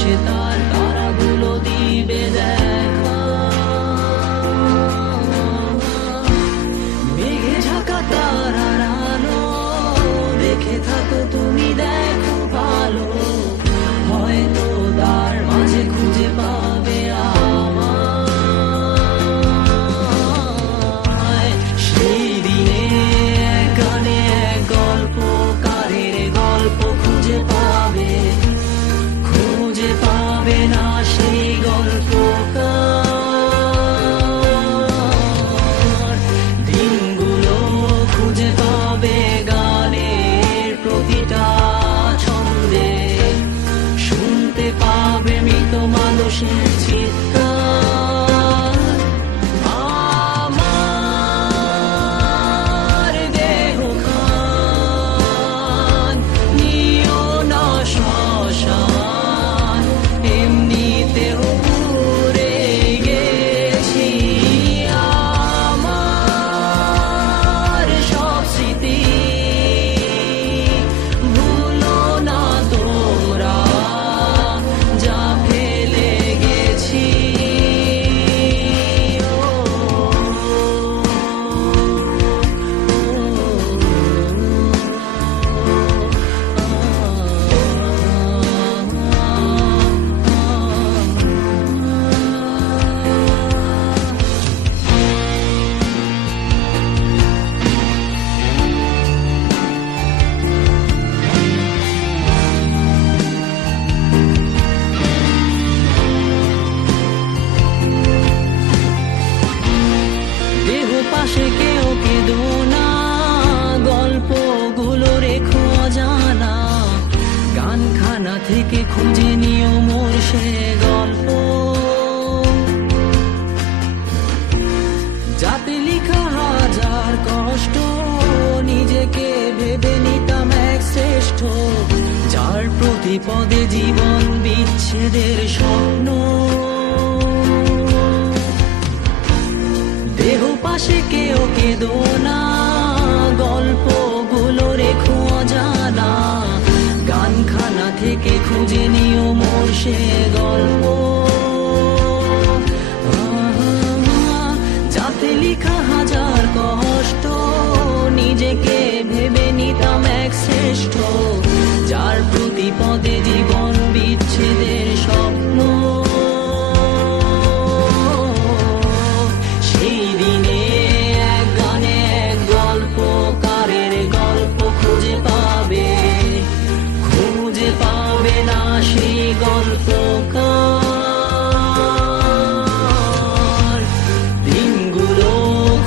সে তার তারাগুলো দিবে দেখা। মেঘে ঢাকা তারার আলো দেখে থাকো তুমি, দেখো ভালো, হয়তো তার মাঝে খুঁজে পাবে আমায়। সেই দিনে এক গানে এক গল্পকারের গল্প খুঁজে পাবে, খুঁজে পাবে না সেই গল্পকার। দিনগুলো খুঁজে পাবে গানের প্রতিটা ছন্দে, শুনতে পাবে মৃত মানুষের চিৎকার। আমার দেহ খান নিও না শ্মশান, এমনিতেও পুড়ে গেছি। আমার সব স্মৃতি ভুলো না তোমরা, যা ফেলে গেছি। দেহ পাশে কেউ কেঁদো না, গল্পগুলো রেখো অজানা, গানখানা থেকে খুঁজে নিও মোর সে গল্প, যাতে লিখা হাজার কষ্ট নিজেকে ভেবে নিতাম এক শ্রেষ্ঠ, যার প্রতি পদে জীবন বিচ্ছেদের স্বপ্ন। দেহ পাশে কেউ কেঁদো না, গল্পগুলো রেখো অজানা, গানখানা থেকে খুঁজে নিও মোর সে গল্প, যাতে লিখা হাজার কষ্ট নিজেকে ভেবে নিতাম এক শ্রেষ্ঠ, যার প্রতি পদে জীবন বিচ্ছেদের স্বপ্ন। সেই দিনে এক গানে এক গল্পকারের গল্প খুঁজে পাবে, খুঁজে পাবে না সেই গল্পকার। দিনগুলো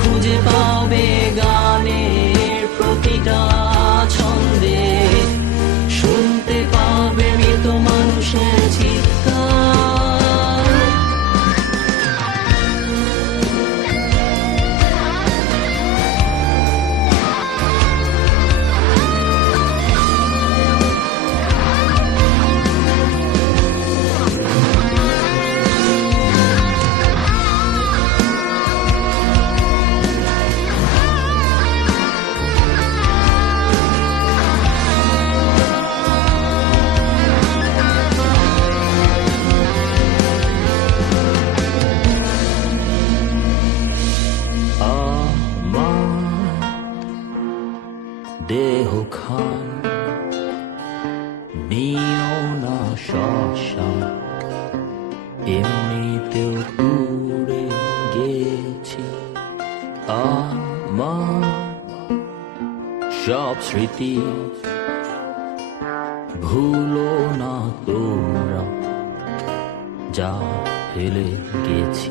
খুঁজে পাবে গানের প্রতিটা ছন্দে, শুনতে পাবে মৃত মানুষের চিৎকার। দেহ খান নিও না শ্মশান, এমনিতেও পুড়ে গেছি। আমার সব স্মৃতি ভুলো না তোমরা, যা ফেলে গেছি।